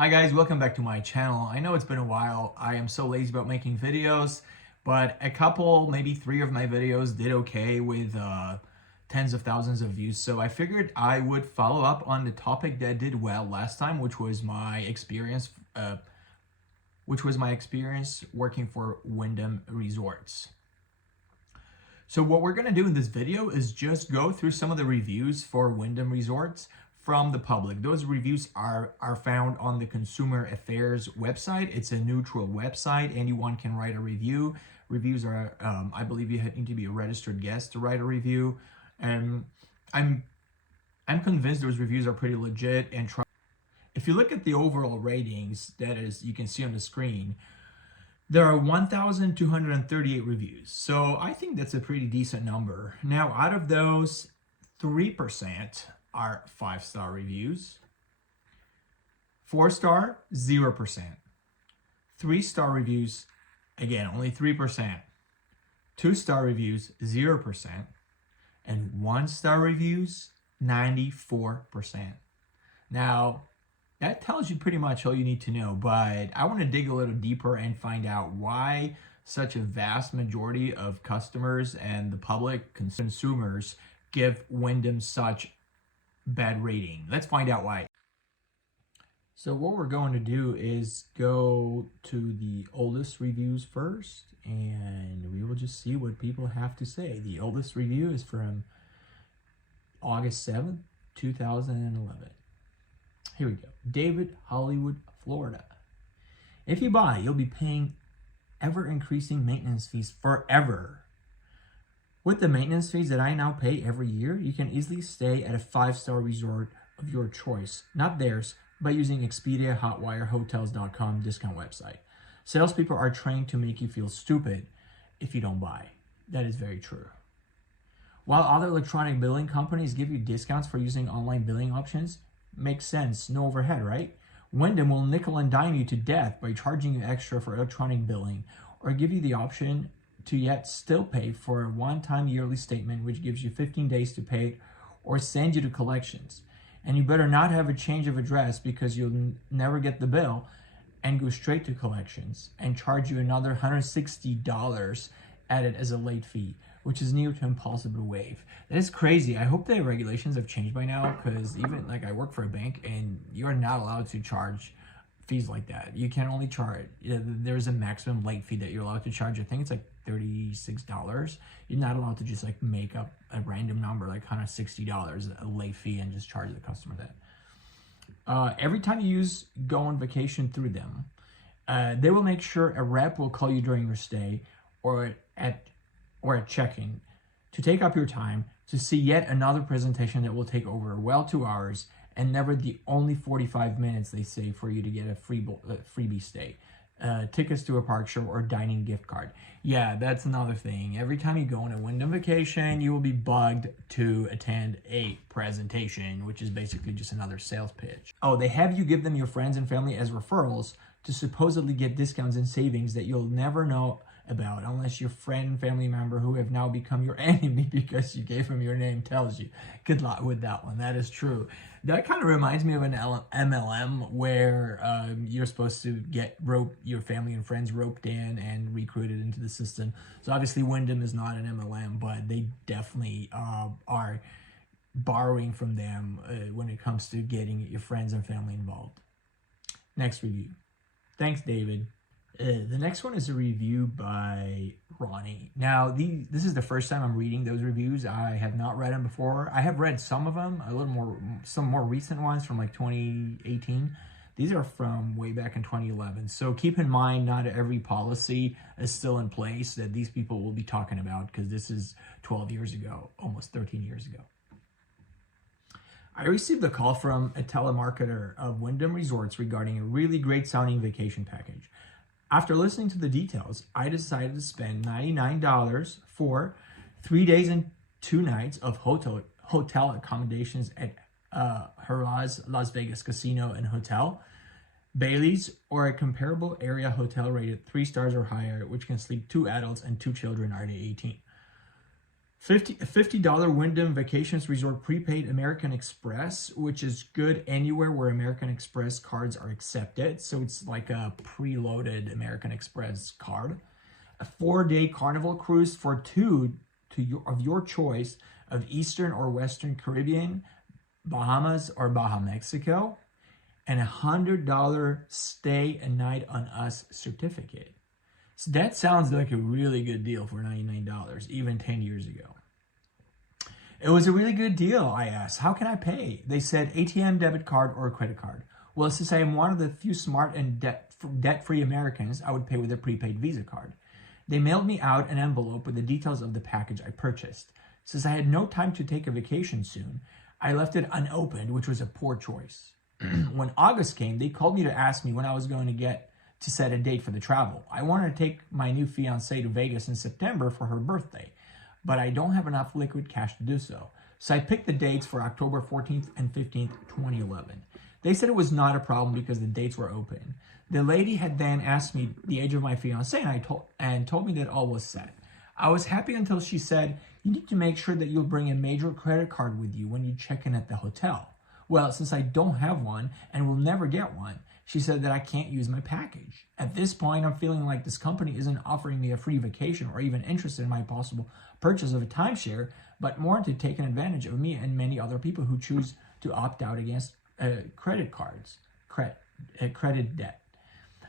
Hi guys, welcome back to my channel. I know it's been a while. I am so lazy about making videos, but a couple, maybe 3 of my videos did okay with tens of thousands of views. So I figured I would follow up on the topic that did well last time, which was my experience working for Wyndham Resorts. So what we're going to do in this video is just go through some of the reviews for Wyndham Resorts from the public. Those reviews are found on the Consumer Affairs website. It's a neutral website. Anyone can write a review. Reviews are, I believe you need to be a registered guest to write a review. And I'm convinced those reviews are pretty legit and if you look at the overall ratings, that is, you can see on the screen, there are 1,238 reviews. So I think that's a pretty decent number. Now, out of those, 3% are 5-star reviews. 4-star, 0%. 3-star reviews, again, only 3%. 2-star reviews, 0%. And 1-star reviews, 94%. Now, that tells you pretty much all you need to know, but I want to dig a little deeper and find out why such a vast majority of customers and the public consumers give Wyndham such bad rating. Let's find out why. So what we're going to do is go to the oldest reviews first, and we will just see what people have to say. The oldest review is from August 7th, 2011. Here we go. David, Hollywood, Florida. If you buy, you'll be paying ever-increasing maintenance fees forever. With the maintenance fees that I now pay every year, you can easily stay at a 5-star resort of your choice, not theirs, by using Expedia, Hotwire, Hotels.com discount website. Salespeople are trained to make you feel stupid if you don't buy. That is very true. While other electronic billing companies give you discounts for using online billing options, makes sense, no overhead, right? Wyndham will nickel and dime you to death by charging you extra for electronic billing, or give you the option to yet still pay for a one-time yearly statement, which gives you 15 days to pay it, or send you to collections. And you better not have a change of address, because you'll never get the bill and go straight to collections and charge you another $160 added as a late fee, which is near to impossible to waive. That is crazy. I hope the regulations have changed by now, because even like I work for a bank and you're not allowed to charge fees like that. You can only charge, there's a maximum late fee that you're allowed to charge. I think it's like $36. You're not allowed to just like make up a random number like $160 a late fee and just charge the customer that. Every time you go on vacation through them, they will make sure a rep will call you during your stay or at check-in to take up your time to see yet another presentation that will take over 2 hours, and never the only 45 minutes they say for you to get a freebie stay, tickets to a park show or dining gift card. Yeah, that's another thing. Every time you go on a Wyndham vacation, you will be bugged to attend a presentation, which is basically just another sales pitch. Oh, they have you give them your friends and family as referrals to supposedly get discounts and savings that you'll never know about unless your friend and family member who have now become your enemy because you gave them your name tells you. Good luck with that one. That is true. That kind of reminds me of an MLM where you're supposed to get your family and friends roped in and recruited into the system. So obviously Wyndham is not an MLM, but they definitely are borrowing from them when it comes to getting your friends and family involved. Next review. Thanks, David. The next one is a review by Ronnie. Now, this is the first time I'm reading those reviews. I have not read them before. I have read some of them, some more recent ones from like 2018. These are from way back in 2011. So keep in mind, not every policy is still in place that these people will be talking about, because this is 12 years ago, almost 13 years ago. I received a call from a telemarketer of Wyndham Resorts regarding a really great sounding vacation package. After listening to the details, I decided to spend $99 for 3 days and 2 nights of hotel accommodations at Harrah's Las Vegas Casino and Hotel, Bailey's, or a comparable area hotel rated 3 stars or higher, which can sleep 2 adults and 2 children under 18. $50 Wyndham Vacations Resort Prepaid American Express, which is good anywhere where American Express cards are accepted. So it's like a preloaded American Express card. A 4-day Carnival cruise for two of your choice of Eastern or Western Caribbean, Bahamas, or Baja, Mexico. And $100 stay a night on us certificate. So that sounds like a really good deal for $99, even 10 years ago. It was a really good deal, I asked. How can I pay? They said ATM, debit card, or a credit card. Well, since I am one of the few smart and debt-free Americans, I would pay with a prepaid Visa card. They mailed me out an envelope with the details of the package I purchased. Since I had no time to take a vacation soon, I left it unopened, which was a poor choice. When August came, they called me to ask me when I was going to set a date for the travel. I wanted to take my new fiancée to Vegas in September for her birthday, but I don't have enough liquid cash to do so. So I picked the dates for October 14th and 15th, 2011. They said it was not a problem because the dates were open. The lady had then asked me the age of my fiancé and told me that all was set. I was happy until she said, you need to make sure that you'll bring a major credit card with you when you check in at the hotel. Well, since I don't have one and will never get one, she said that I can't use my package. At this point, I'm feeling like this company isn't offering me a free vacation or even interested in my possible purchase of a timeshare, but more into taking advantage of me and many other people who choose to opt out against credit debt.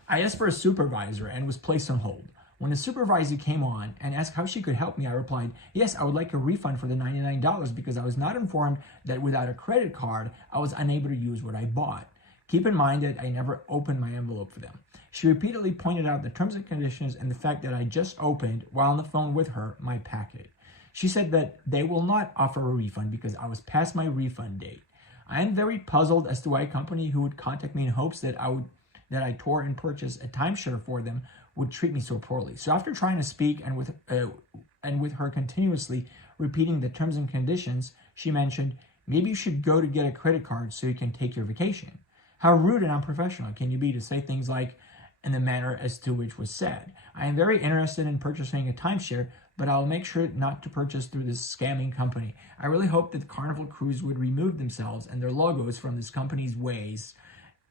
I asked for a supervisor and was placed on hold. When the supervisor came on and asked how she could help me, I replied, yes, I would like a refund for the $99 because I was not informed that without a credit card, I was unable to use what I bought. Keep in mind that I never opened my envelope for them. She repeatedly pointed out the terms and conditions and the fact that I just opened, while on the phone with her, my packet. She said that they will not offer a refund because I was past my refund date. I am very puzzled as to why a company who would contact me in hopes that I tore and purchased a timeshare for them would treat me so poorly. So after trying to speak and with her continuously repeating the terms and conditions, she mentioned, maybe you should go to get a credit card so you can take your vacation. How rude and unprofessional can you be to say things like, in the manner as to which was said? I am very interested in purchasing a timeshare, but I'll make sure not to purchase through this scamming company. I really hope that Carnival Cruise would remove themselves and their logos from this company's ways.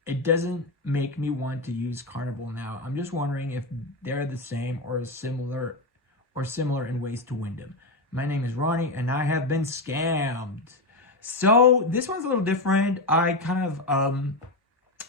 It doesn't make me want to use Carnival now. I'm just wondering if they're the same or similar in ways to Wyndham. My name is Ronnie and I have been scammed. So this one's a little different. I kind of,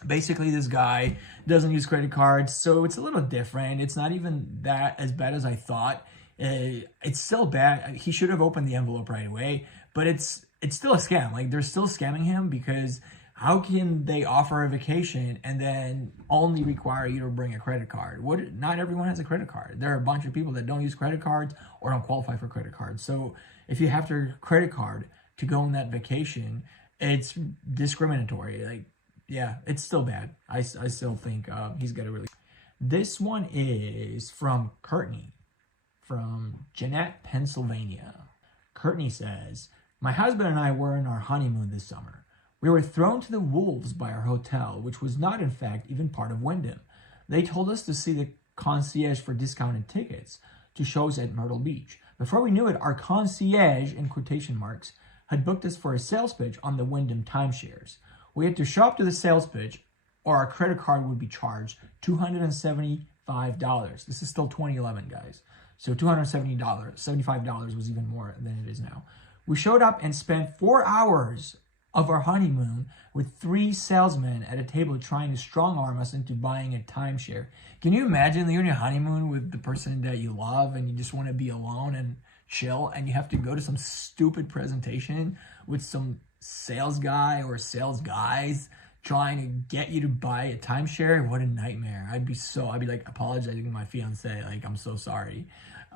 basically this guy doesn't use credit cards, so it's a little different. It's not even that as bad as I thought. It's still bad. He should have opened the envelope right away, but it's still a scam. Like, they're still scamming him because how can they offer a vacation and then only require you to bring a credit card? Not everyone has a credit card. There are a bunch of people that don't use credit cards or don't qualify for credit cards. So if you have your credit card to go on that vacation, it's discriminatory. Like, yeah, it's still bad. I still think he's got a really... This one is from Courtney, from Jeanette, Pennsylvania. Courtney says, my husband and I were on our honeymoon this summer. We were thrown to the wolves by our hotel, which was not, in fact, even part of Wyndham. They told us to see the concierge for discounted tickets to shows at Myrtle Beach. Before we knew it, our concierge, in quotation marks, had booked us for a sales pitch on the Wyndham timeshares. We had to show up to the sales pitch or our credit card would be charged $275. This is still 2011, guys. So $75 was even more than it is now. We showed up and spent 4 hours of our honeymoon with 3 salesmen at a table trying to strong-arm us into buying a timeshare. Can you imagine you're on your honeymoon with the person that you love and you just want to be alone and chill, and you have to go to some stupid presentation with some sales guy or sales guys trying to get you to buy a timeshare? What a nightmare. I'd be like apologizing to my fiance, like, I'm so sorry.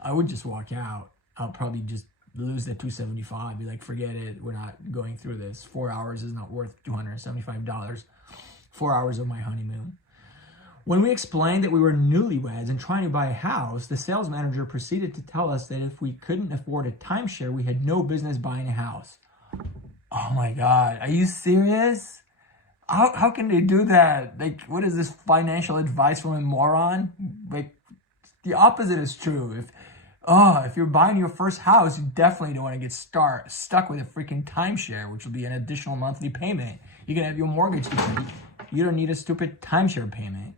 I would just walk out. I'll probably just lose that $275, be like, forget it, we're not going through this. 4 hours is not worth $275. 4 hours of my honeymoon. When we explained that we were newlyweds and trying to buy a house, the sales manager proceeded to tell us that if we couldn't afford a timeshare, we had no business buying a house. Oh my God, are you serious? How can they do that? Like, what is this, financial advice from a moron? Like, the opposite is true. If Oh, if you're buying your first house, you definitely don't want to get stuck with a freaking timeshare, which will be an additional monthly payment. You can have your mortgage to pay. You don't need a stupid timeshare payment.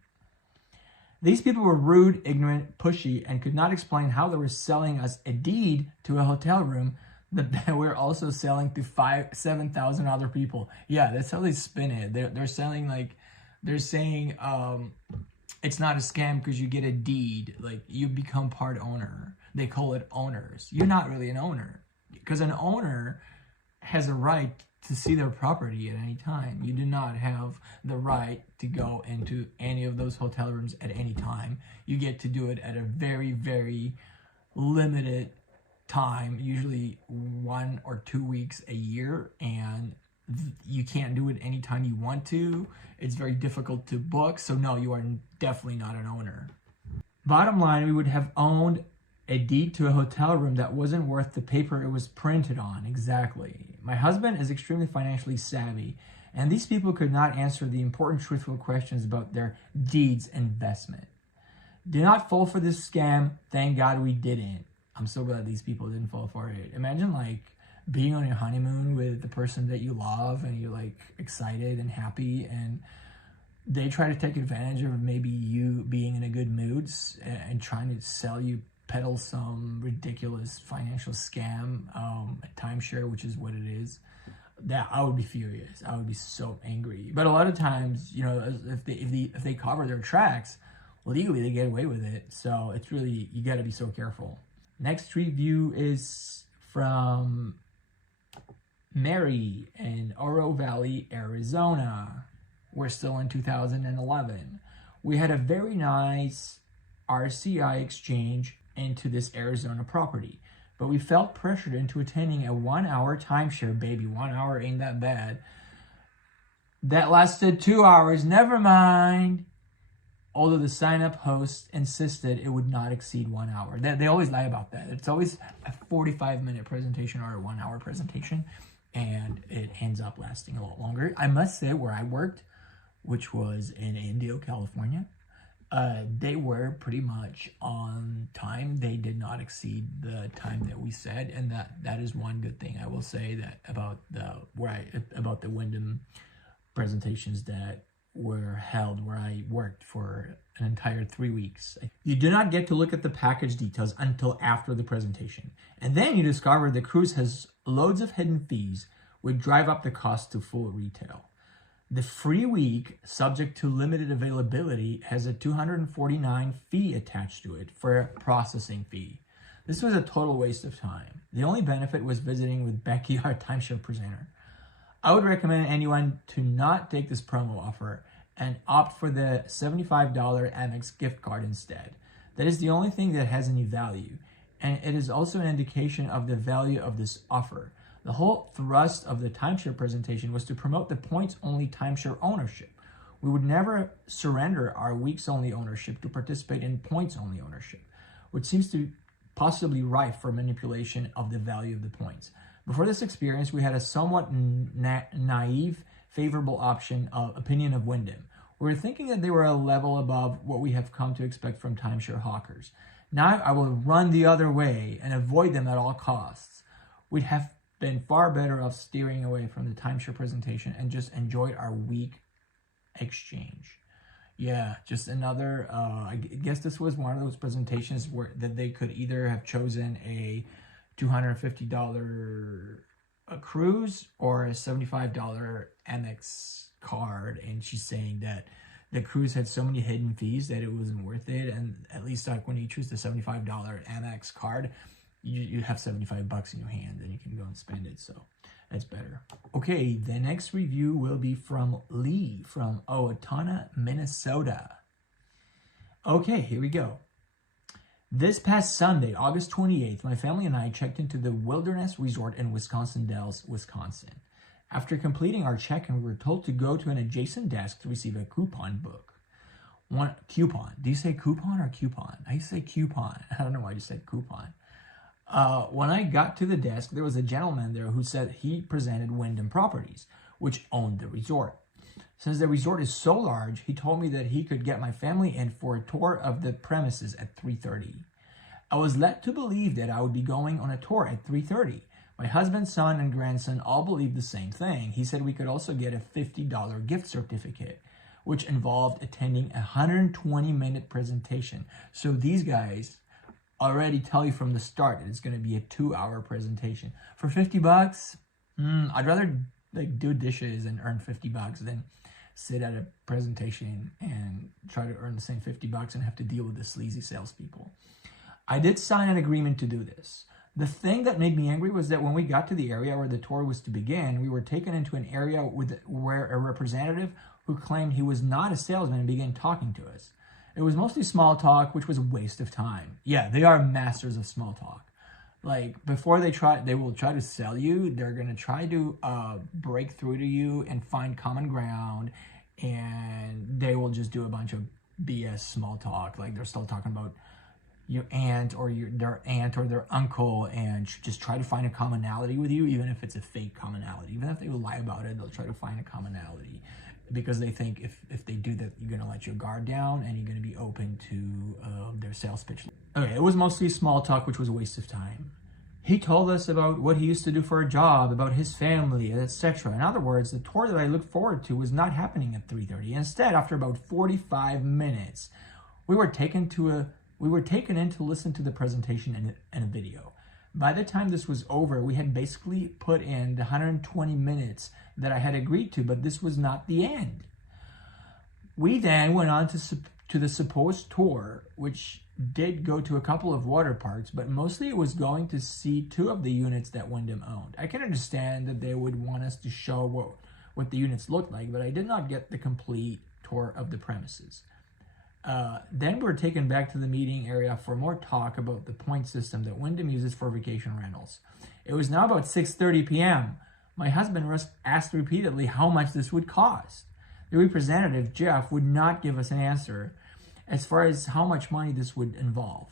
These people were rude, ignorant, pushy, and could not explain how they were selling us a deed to a hotel room that they were also selling to 7,000 other people. Yeah, that's how they spin it. They're selling they're saying it's not a scam because you get a deed, like you become part owner. They call it owners. You're not really an owner because an owner has a right to see their property at any time. You do not have the right to go into any of those hotel rooms at any time. You get to do it at a very, very limited time, usually 1 or 2 weeks a year, and you can't do it anytime you want to. It's very difficult to book, so no, you are definitely not an owner. Bottom line, we would have owned a deed to a hotel room that wasn't worth the paper it was printed on. Exactly. My husband is extremely financially savvy, and these people could not answer the important, truthful questions about their deed's investment. Do not fall for this scam. Thank God we didn't. I'm so glad these people didn't fall for it. Imagine being on your honeymoon with the person that you love and you're excited and happy, and they try to take advantage of maybe you being in a good mood and trying to peddle some ridiculous financial scam, a timeshare, which is what it is. That I would be furious. I would be so angry. But a lot of times, if they cover their tracks, legally they get away with it. So it's really, you got to be so careful. Next review is from Mary in Oro Valley, Arizona. We're still in 2011. We had a very nice RCI exchange into this Arizona property, but we felt pressured into attending a 1-hour timeshare. Baby, 1 hour ain't that bad. That lasted 2 hours, never mind. Although the sign-up host insisted it would not exceed 1 hour. They always lie about that. It's always a 45-minute presentation or a 1-hour presentation, and it ends up lasting a lot longer. I must say, where I worked, which was in Indio, California, they were pretty much on time. They did not exceed the time that we said, and that is one good thing I will say that about the Wyndham presentations that were held where I worked for an entire 3 weeks. You do not get to look at the package details until after the presentation, and then you discover the cruise has loads of hidden fees which drive up the cost to full retail. The free week, subject to limited availability, has a $249 fee attached to it for a processing fee. This was a total waste of time. The only benefit was visiting with Becky, our timeshare presenter. I would recommend anyone to not take this promo offer and opt for the $75 Amex gift card instead. That is the only thing that has any value, and it is also an indication of the value of this offer. The whole thrust of the timeshare presentation was to promote the points-only timeshare ownership. We would never surrender our weeks-only ownership to participate in points-only ownership, which seems to possibly rife for manipulation of the value of the points. Before this experience, we had a somewhat naive, favorable opinion of Wyndham. We were thinking that they were a level above what we have come to expect from timeshare hawkers. Now I will run the other way and avoid them at all costs. We'd have been far better off steering away from the timeshare presentation and just enjoyed our week exchange. Yeah, just another, I guess this was one of those presentations that they could either have chosen a $250 a cruise or a $75 Amex card. And she's saying that the cruise had so many hidden fees that it wasn't worth it. And at least when you choose the $75 Amex card, you have $75 in your hand and you can go and spend it. So that's better. Okay, the next review will be from Lee from Owatonna, Minnesota. Okay, here we go. This past Sunday, August 28th, my family and I checked into the Wilderness Resort in Wisconsin Dells, Wisconsin. After completing our check-in, we were told to go to an adjacent desk to receive a coupon book. Coupon. Do you say coupon or coupon? I say coupon. I don't know why I just said coupon. When I got to the desk, there was a gentleman there who said he presented Wyndham Properties, which owned the resort. Since the resort is so large, he told me that he could get my family in for a tour of the premises at 3:30. I was led to believe that I would be going on a tour at 3:30. My husband, son, and grandson all believed the same thing. He said we could also get a $50 gift certificate, which involved attending a 120-minute presentation. So these guys already tell you from the start that it's going to be a 2-hour presentation. For $50, I'd rather like do dishes and earn $50 than sit at a presentation and try to earn the same $50 and have to deal with the sleazy salespeople. I did sign an agreement to do this. The thing that made me angry was that when we got to the area where the tour was to begin, we were taken into an area where a representative who claimed he was not a salesman began talking to us. It was mostly small talk, which was a waste of time. Yeah, they are masters of small talk. Like, before they will try to sell you, they're going to try to break through to you and find common ground, and they will just do a bunch of BS small talk. Like, they're still talking about your aunt or their aunt or their uncle, and just try to find a commonality with you, even if it's a fake commonality. Even if they will lie about it, they'll try to find a commonality, because they think if they do that, you're going to let your guard down and you're going to be open to their sales pitch. Okay, it was mostly small talk, which was a waste of time. He told us about what he used to do for a job, about his family, etc. In other words, the tour that I looked forward to was not happening at 3:30. Instead, after about 45 minutes, we were taken in to listen to the presentation and a video. By the time this was over, we had basically put in the 120 minutes that I had agreed to, but this was not the end. We then went on to the supposed tour, which did go to a couple of water parks, but mostly it was going to see 2 of the units that Wyndham owned. I can understand that they would want us to show what the units looked like, but I did not get the complete tour of the premises. Then we were taken back to the meeting area for more talk about the point system that Wyndham uses for vacation rentals. It was now about 6:30 p.m. My husband asked repeatedly how much this would cost. The representative, Jeff, would not give us an answer as far as how much money this would involve.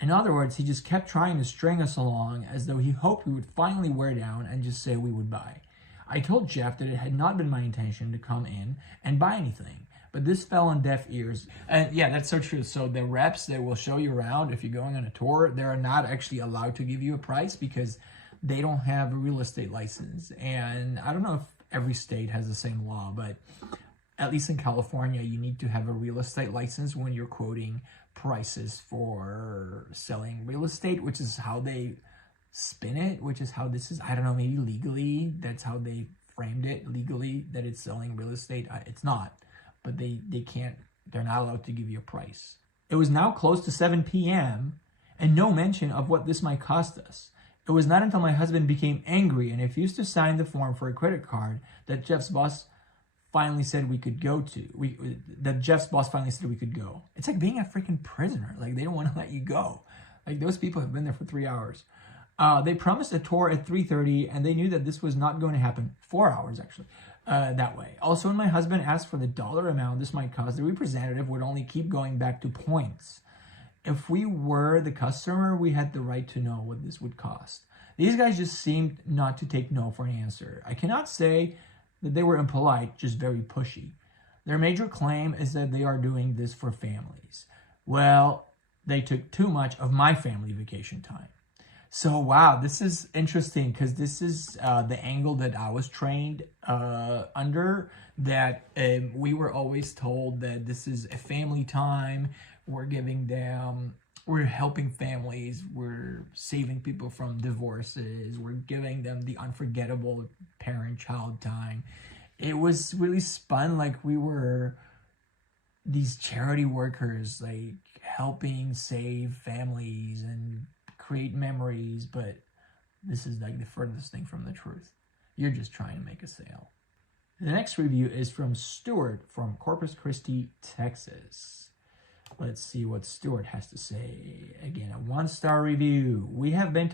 In other words, he just kept trying to string us along as though he hoped we would finally wear down and just say we would buy. I told Jeff that it had not been my intention to come in and buy anything, but this fell on deaf ears. And yeah, that's so true. So the reps that will show you around, if you're going on a tour, they're not actually allowed to give you a price because they don't have a real estate license. And I don't know if every state has the same law, but at least in California, you need to have a real estate license when you're quoting prices for selling real estate, which is how they spin it, which is how this is, I don't know, maybe legally, that's how they framed it legally, that it's selling real estate. It's not, but they're not allowed to give you a price. It was now close to 7 p.m. and no mention of what this might cost us. It was not until my husband became angry and refused to sign the form for a credit card that Jeff's boss finally said we could go. It's like being a freaking prisoner. Like, they don't want to let you go. Like, those people have been there for 3 hours. They promised a tour at 3:30, and they knew that this was not going to happen. 4 hours, actually, that way. Also, when my husband asked for the dollar amount this might cost, the representative would only keep going back to points. If we were the customer, we had the right to know what this would cost. These guys just seemed not to take no for an answer. I cannot say that they were impolite, just very pushy. Their major claim is that they are doing this for families. Well, they took too much of my family vacation time. So, wow, this is interesting because this is the angle that I was trained under, that we were always told that this is a family time. We're helping families, we're saving people from divorces, we're giving them the unforgettable parent-child time. It was really spun like we were these charity workers, like helping save families and create memories, but this is like the furthest thing from the truth. You're just trying to make a sale. The next review is from Stuart from Corpus Christi, Texas. Let's see what Stuart has to say. Again, a 1-star review. We have been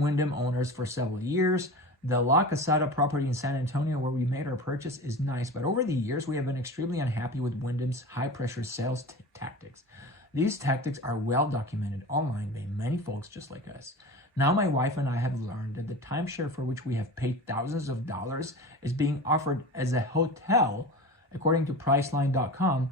Wyndham owners for several years. The La Casada property in San Antonio where we made our purchase is nice, but over the years we have been extremely unhappy with Wyndham's high-pressure sales tactics. These tactics are well documented online by many folks just like us. Now my wife and I have learned that the timeshare for which we have paid thousands of dollars is being offered as a hotel, according to Priceline.com,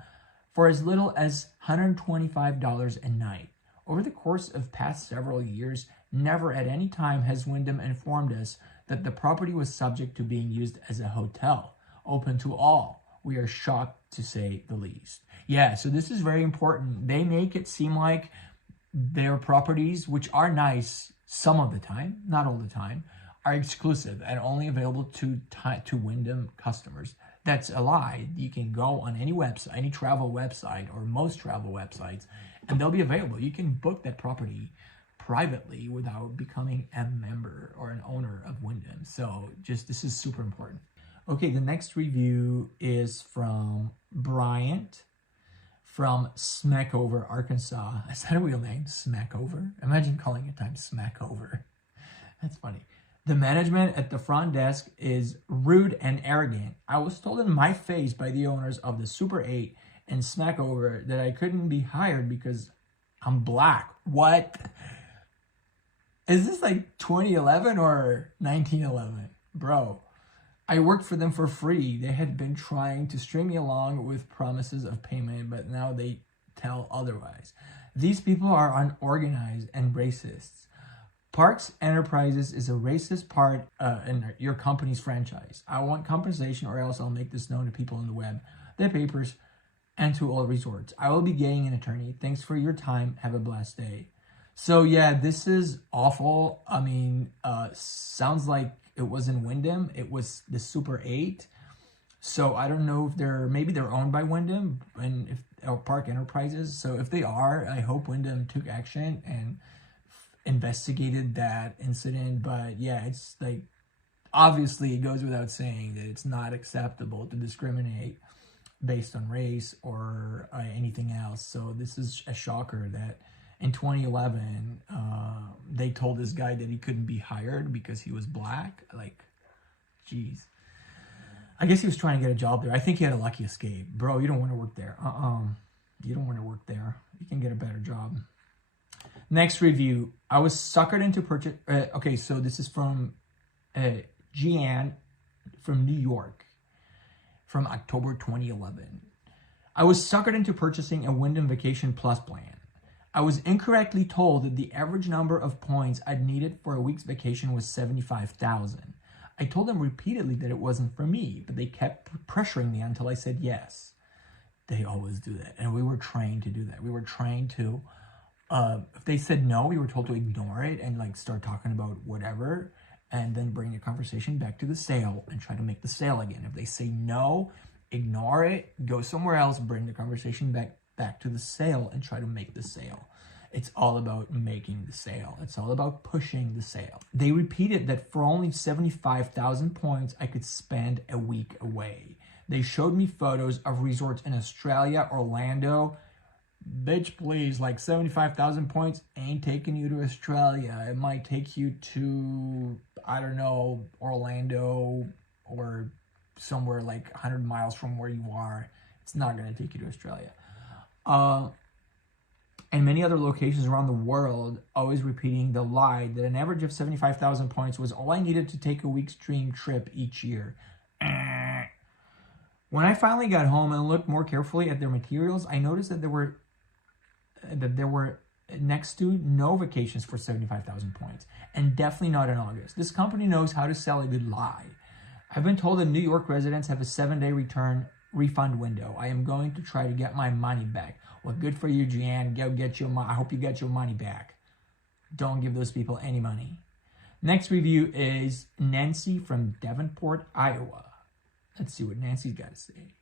for as little as $125 a night, Over the course of past several years, never at any time has Wyndham informed us that the property was subject to being used as a hotel, open to all. We are shocked, to say the least. Yeah, so this is very important. They make it seem like their properties, which are nice some of the time, not all the time, are exclusive and only available to Wyndham customers. That's a lie. You can go on any website, any travel website, or most travel websites, and they'll be available. You can book that property privately without becoming a member or an owner of Wyndham. So this is super important. Okay, the next review is from Bryant from Smackover, Arkansas. Is that a real name? Smackover? Imagine calling it time Smackover. That's funny. The management at the front desk is rude and arrogant. I was told in my face by the owners of the Super 8 and Smackover that I couldn't be hired because I'm black. What? Is this like 2011 or 1911? Bro, I worked for them for free. They had been trying to string me along with promises of payment, but now they tell otherwise. These people are unorganized and racists. Parks Enterprises is a racist part in your company's franchise. I want compensation, or else I'll make this known to people on the web, the papers, and to all resorts. I will be getting an attorney. Thanks for your time. Have a blessed day. So yeah, this is awful. I mean, sounds like it was in Wyndham. It was the Super 8. So I don't know if maybe they're owned by Wyndham or Park Enterprises. So if they are, I hope Wyndham took action and investigated that incident. But yeah, it's like, obviously it goes without saying that it's not acceptable to discriminate based on race or anything else. So this is a shocker that in 2011, they told this guy that he couldn't be hired because he was black. Like, geez. I guess he was trying to get a job there. I think he had a lucky escape. Bro, you don't want to work there. You don't want to work there. You can get a better job. Next review. I was suckered into purchase. Okay, so this is from Jeanne from New York from October 2011. I was suckered into purchasing a Wyndham Vacation Plus plan. I was incorrectly told that the average number of points I'd needed for a week's vacation was 75,000. I told them repeatedly that it wasn't for me, but they kept pressuring me until I said yes. They always do that, and we were trained to do that. We were trained to, if they said no, we were told to ignore it and like start talking about whatever, and then bring the conversation back to the sale and try to make the sale again. If they say no, ignore it, go somewhere else, bring the conversation back to the sale and try to make the sale. It's all about making the sale. It's all about pushing the sale. They repeated that for only 75,000 points, I could spend a week away. They showed me photos of resorts in Australia, Orlando. Bitch, please, like 75,000 points ain't taking you to Australia. It might take you to, I don't know, Orlando or somewhere like 100 miles from where you are. It's not going to take you to Australia. And many other locations around the world, always repeating the lie that an average of 75,000 points was all I needed to take a week's dream trip each year. When I finally got home and looked more carefully at their materials, I noticed that there were next to no vacations for 75,000 points, and definitely not in August. This company knows how to sell a good lie. I've been told that New York residents have a 7-day refund window. I am going to try to get my money back. Well, good for you, Jeanne. Go get your money. I hope you get your money back. Don't give those people any money. Next review is Nancy from Davenport, Iowa. Let's see what Nancy's got to say.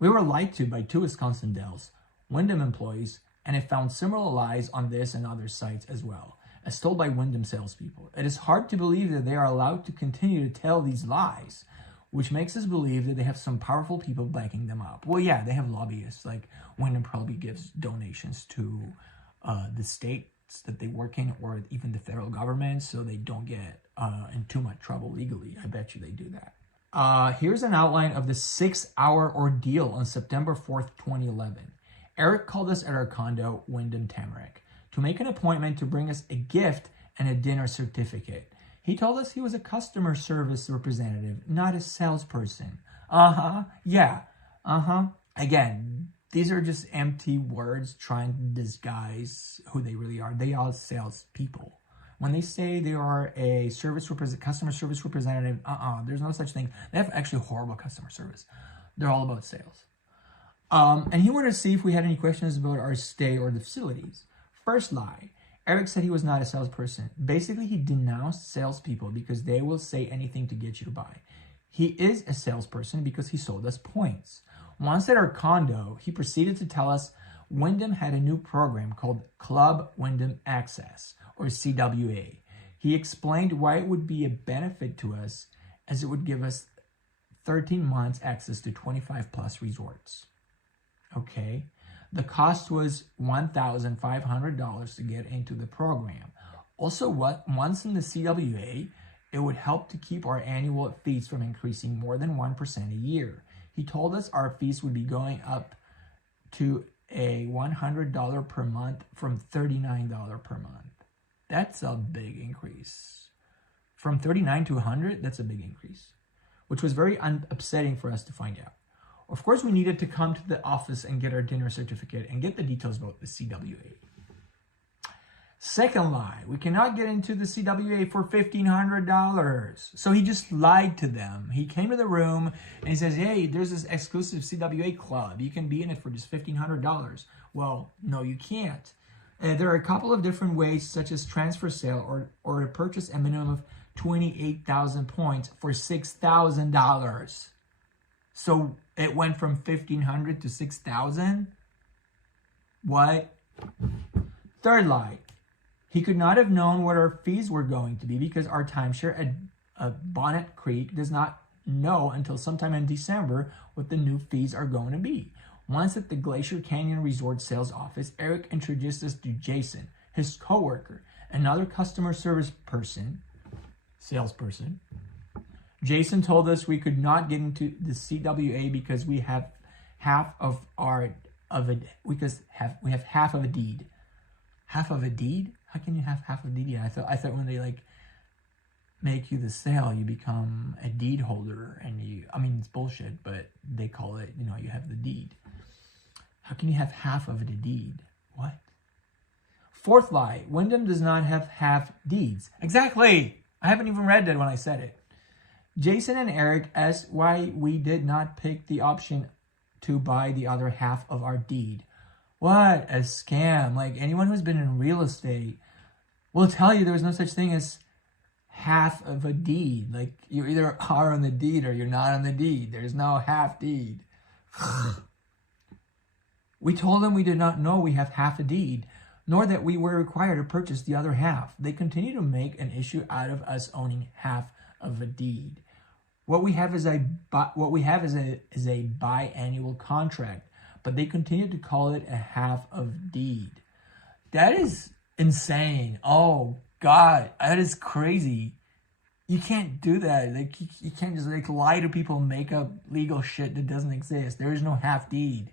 We were lied to by 2 Wisconsin Dells, Wyndham employees, and have found similar lies on this and other sites as well, as told by Wyndham salespeople. It is hard to believe that they are allowed to continue to tell these lies, which makes us believe that they have some powerful people backing them up. Well, yeah, they have lobbyists. Like, Wyndham probably gives donations to the states that they work in, or even the federal government, so they don't get in too much trouble legally. I bet you they do that. Here's an outline of the 6-hour ordeal on September 4th, 2011. Eric called us at our condo, Wyndham Tamarack, to make an appointment to bring us a gift and a dinner certificate. He told us he was a customer service representative, not a salesperson. Yeah. Again, these are just empty words trying to disguise who they really are. They are salespeople. When they say they are a customer service representative, there's no such thing. They have actually horrible customer service. They're all about sales. And he wanted to see if we had any questions about our stay or the facilities. First lie. Eric said he was not a salesperson. Basically, he denounced salespeople because they will say anything to get you to buy. He is a salesperson because he sold us points. Once at our condo, he proceeded to tell us Wyndham had a new program called Club Wyndham Access, or CWA. He explained why it would be a benefit to us, as it would give us 13 months access to 25 plus resorts. Okay. The cost was $1,500 to get into the program. Also, once in the CWA, it would help to keep our annual fees from increasing more than 1% a year. He told us our fees would be going up to a $100 per month from $39 per month. That's a big increase. From $39 to $100, that's a big increase, which was very upsetting for us to find out. Of course, we needed to come to the office and get our dinner certificate and get the details about the CWA. Second lie, we cannot get into the CWA for $1,500. So he just lied to them. He came to the room and he says, hey, there's this exclusive CWA club. You can be in it for just $1,500. Well, no, you can't. There are a couple of different ways, such as transfer sale or to purchase a minimum of 28,000 points for $6,000. So it went from 1,500 to 6,000. What? Third lie. He could not have known what our fees were going to be because our timeshare at Bonnet Creek does not know until sometime in December what the new fees are going to be. Once at the Glacier Canyon Resort sales office, Eric introduced us to Jason, his coworker, another customer service salesperson. Jason told us we could not get into the CWA because we have half of a deed. Half of a deed? How can you have half of a deed? Yeah, I thought when they make you the sale, you become a deed holder, and it's bullshit, but they call it, you have the deed. How can you have half of a deed? What? Fourth lie, Wyndham does not have half deeds. Exactly. I haven't even read that when I said it. Jason and Eric asked why we did not pick the option to buy the other half of our deed. What a scam. Anyone who's been in real estate will tell you there was no such thing as half of a deed. You either are on the deed or you're not on the deed. There's no half deed. We told them we did not know we have half a deed, nor that we were required to purchase the other half. They continue to make an issue out of us owning half of a deed. What we have is a biannual contract, but they continue to call it a half of deed. That is insane. Oh God, that is crazy. You can't do that. You can't just lie to people and make up legal shit that doesn't exist. There is no half deed.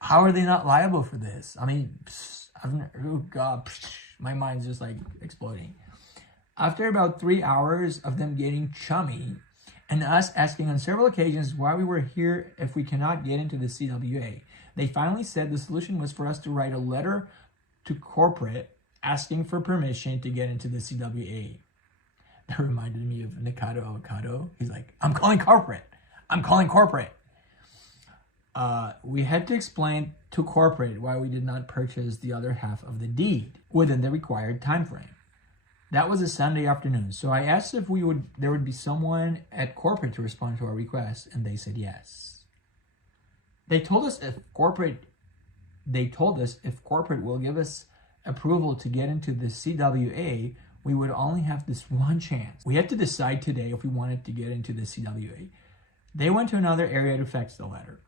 How are they not liable for this? Oh God, my mind's just exploding. After about 3 hours of them getting chummy and us asking on several occasions why we were here if we cannot get into the CWA, they finally said the solution was for us to write a letter to corporate asking for permission to get into the CWA. That reminded me of Nikado Avocado. He's like, I'm calling corporate. We had to explain to corporate why we did not purchase the other half of the deed within the required time frame. That was a Sunday afternoon, so I asked if there would be someone at corporate to respond to our request, and they said yes. They told us if corporate will give us approval to get into the CWA, we would only have this one chance. We had to decide today if we wanted to get into the CWA. They went to another area to fax the letter.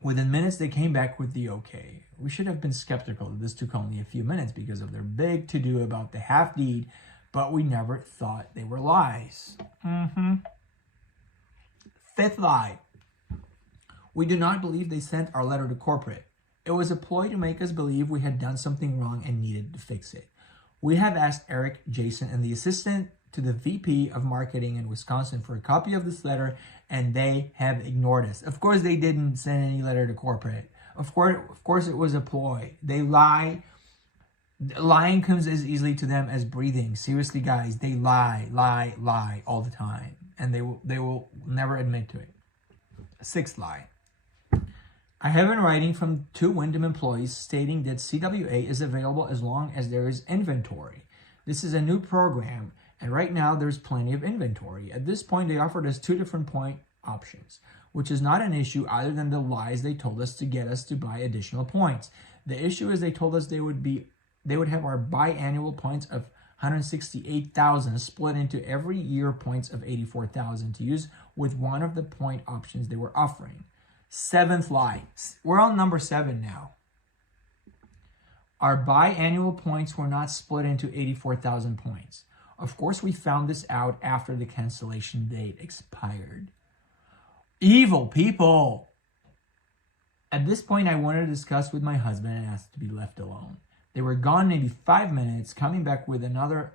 Within minutes, they came back with the okay. We should have been skeptical that this took only a few minutes because of their big to-do about the half deed, but we never thought they were lies. Fifth lie. We do not believe they sent our letter to corporate. It was a ploy to make us believe we had done something wrong and needed to fix it. We have asked Eric, Jason, and the assistant to the VP of marketing in Wisconsin for a copy of this letter, and they have ignored us. Of course, they didn't send any letter to corporate. Of course, it was a ploy. They lie. Lying comes as easily to them as breathing. Seriously, guys, they lie all the time, and they will never admit to it. Sixth lie. I have in writing from 2 Wyndham employees stating that CWA is available as long as there is inventory. This is a new program, and right now there's plenty of inventory. At this point, they offered us 2 different point options, which is not an issue other than the lies they told us to get us to buy additional points. The issue is they told us they would have our biannual points of 168,000 split into every year points of 84,000 to use with one of the point options they were offering. 7th lie. We're on number 7 now. Our biannual points were not split into 84,000 points. Of course, we found this out after the cancellation date expired. Evil people! At this point, I wanted to discuss with my husband and asked to be left alone. They were gone maybe 5 minutes, coming back with another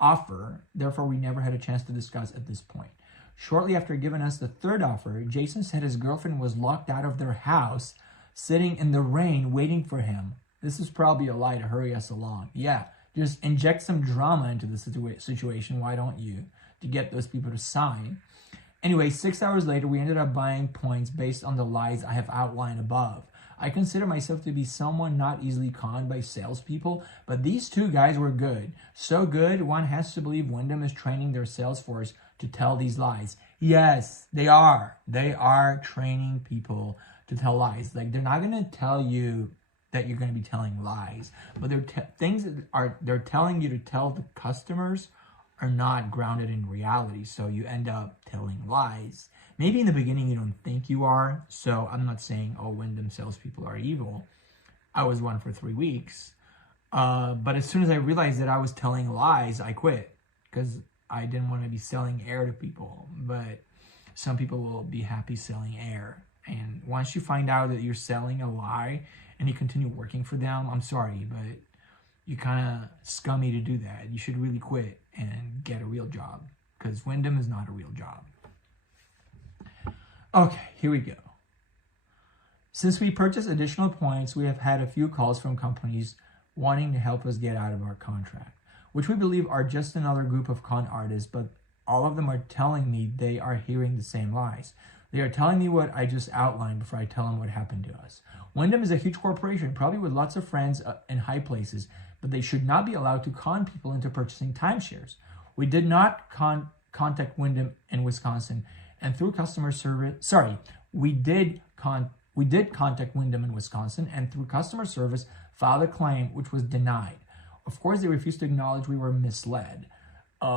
offer. Therefore, we never had a chance to discuss at this point. Shortly after giving us the 3rd offer, Jason said his girlfriend was locked out of their house, sitting in the rain, waiting for him. This is probably a lie to hurry us along. Yeah, just inject some drama into the situation, why don't you, to get those people to sign. Anyway, 6 hours later, we ended up buying points based on the lies I have outlined above. I consider myself to be someone not easily conned by salespeople, but these 2 guys were good. So good, one has to believe Wyndham is training their sales force to tell these lies. Yes, they are. They are training people to tell lies. Like, they're not going to tell you that you're going to be telling lies, but they're telling you to tell the customers are not grounded in reality. So you end up telling lies. Maybe in the beginning you don't think you are. So I'm not saying, oh, Wyndham salespeople are evil. I was one for 3 weeks. But as soon as I realized that I was telling lies, I quit because I didn't want to be selling air to people. But some people will be happy selling air. And once you find out that you're selling a lie and you continue working for them, I'm sorry, but you're kind of scummy to do that. You should really quit and get a real job because Wyndham is not a real job. Okay, here we go. Since we purchased additional points, we have had a few calls from companies wanting to help us get out of our contract, which we believe are just another group of con artists, but all of them are telling me they are hearing the same lies. They are telling me what I just outlined before I tell them what happened to us. Wyndham is a huge corporation, probably with lots of friends in high places, but they should not be allowed to con people into purchasing timeshares. We did not contact Wyndham in Wisconsin, and through customer service, we did contact Wyndham in Wisconsin, and through customer service, filed a claim which was denied. Of course, they refused to acknowledge we were misled.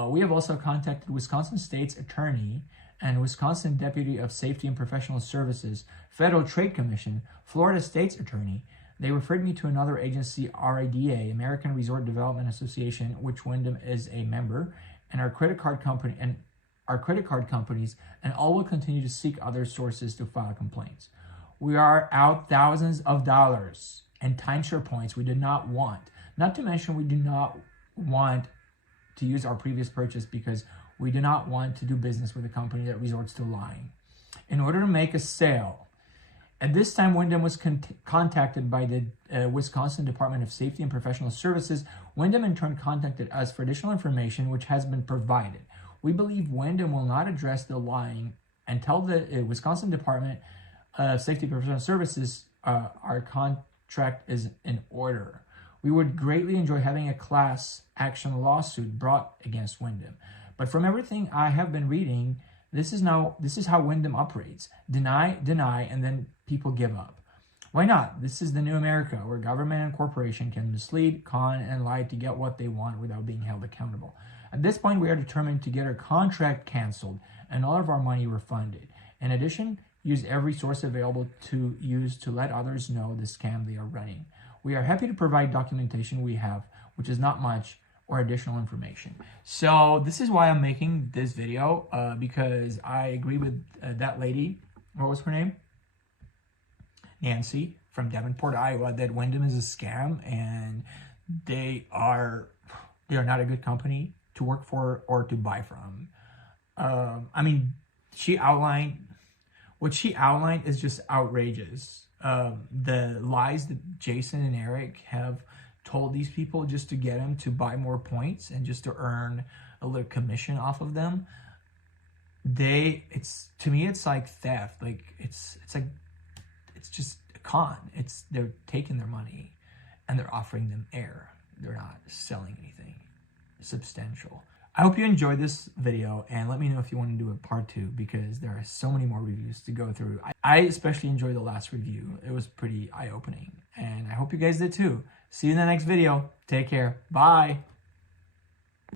We have also contacted Wisconsin State's Attorney and Wisconsin Deputy of Safety and Professional Services, Federal Trade Commission, Florida State's Attorney. They referred me to another agency, RIDA, American Resort Development Association, which Wyndham is a member, and our credit card companies, and all will continue to seek other sources to file complaints. We are out thousands of dollars and timeshare points we did not want. Not to mention, we do not want to use our previous purchase because we do not want to do business with a company that resorts to lying. In order to make a sale, at this time, Wyndham was contacted by the Wisconsin Department of Safety and Professional Services. Wyndham in turn contacted us for additional information, which has been provided. We believe Wyndham will not address the lying until the Wisconsin Department of Safety and Professional Services, our contract is in order. We would greatly enjoy having a class action lawsuit brought against Wyndham. But from everything I have been reading, this is how Wyndham operates. Deny, and then people give up. Why not? This is the new America, where government and corporation can mislead, con, and lie to get what they want without being held accountable. At this point, we are determined to get our contract canceled and all of our money refunded. In addition, use every source available to use to let others know the scam they are running. We are happy to provide documentation we have, which is not much, or additional information. So this is why I'm making this video, because I agree with that lady. What was her name? Nancy from Davenport, Iowa, that Wyndham is a scam and they are not a good company to work for or to buy from. I mean, what she outlined is just outrageous. the lies that Jason and Eric have told these people just to get them to buy more points and just to earn a little commission off of them. To me, it's like theft. Like it's just a con. They're taking their money and they're offering them air. They're not selling anything substantial. I hope you enjoyed this video, and let me know if you want to do a part 2, because there are so many more reviews to go through. I especially enjoyed the last review. It was pretty eye-opening, and I hope you guys did too. See you in the next video. Take care. Bye.